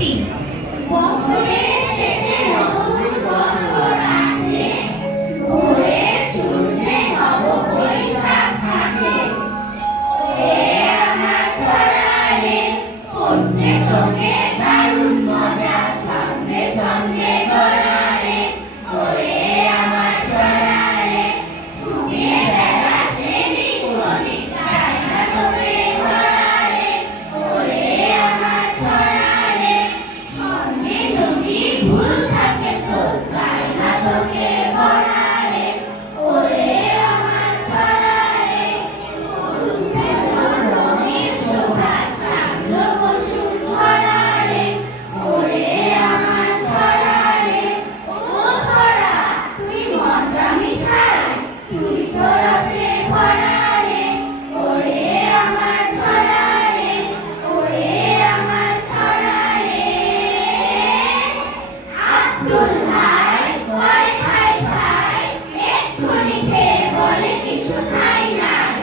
সত্যি বছরের শেষে নতুন বছর আসে, ভোরে সূর্যে নব বৈশাখ আসে। ওরে আমার ছড়া রে, পড়তে তোকে দারুণ মজা, ছন্দে ছন্দে গড়া রে। ওরে আমার ছড়া রে, ছুটে বেড়াস এদিক ওদিক, চায় না তোকে ধরা রে। ওরে আমার ছড়া রে, ছন্দে যদি ভুল থাকে তোর, চায় না তোকে ভরা রে। ওরে আমার ছড়া রে, বুঝতে তোর রঙের শোভা, চাঁদ বসুন্ধরা রে। ওরে আমার ছড়া রে, ও ছড়া তুই মনটা মিঠাই, তুই তো রসে ভরা রে। ওরে আমার ছড়া রে, ওরে আমার ছড়া রে। আব্দুল ভাই পরে খাই খাই, এক্ষুনি খেয়ে বলে কিছু খাই নাই।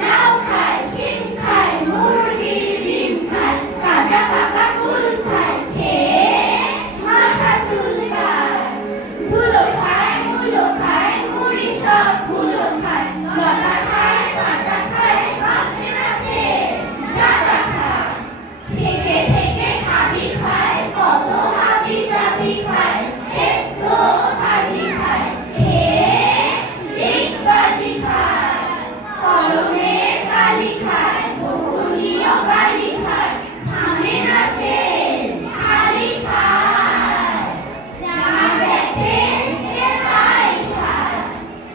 লাউ খায়, শিম খায়, মুরগির ডিম খায়, কাঁচা পাকা কুল খায়, খেয়ে মাথা চুলকায়। ধুলো খায়, মুলো খায়, মুড়ি সব গুলো খায়, লতা খায়, পাতা খায়, মাছে মাছে জাতা খায়। থেকে থেকে খাবি খায়, কত হাবি জাবি খায়, সেদ্ধ ভাজি খায়, খেয়ে ডিগবাজি খায়। কলমের কালি খায়, বকুনিও কালি খায়, থামে না সে খালি খায়। যা দেখে সে তাই খায়,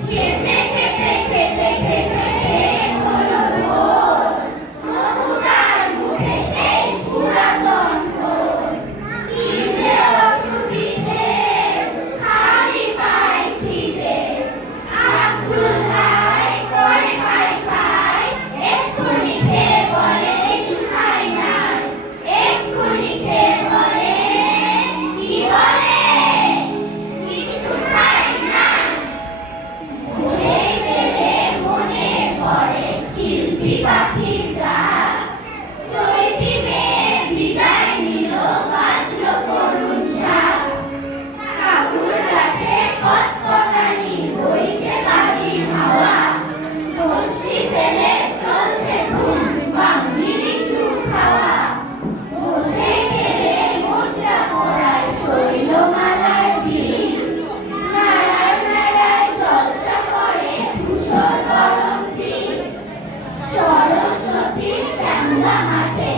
খেতে খেতে খেতে খেতে পেট হলো ভোর, তবু তার মুখে সেই পুরাতন ভোর। কি যে অসুবিধে, খালি পায় খিদে। আব্দুল ভাই পরে খাই খাই, এক্ষুনি খেয়ে বলে কিছু খাই নাই। এক্ষুনি খেয়ে বলে, কি বলে কিছু খাই নাই। বসে গেলে মনে পড়ে শিল্পী পাখির ডাক, চৈতি মেয়ে বিদায় নিল, বাজলো করুণ শাক। কাকুর কাছে কতকানি বইছে বাড়ির হাওয়া, বসি ছেলে চলছে ধুম বাংলি লিচু খাওয়া। বসে গেলে মুদ্রা পড়ায় শৈলমালার বিল, নাড়ার নাড়ায় জলসা করে ধূসর বরঞ্চি। সরস্বতীর শ্যামলা মাঠে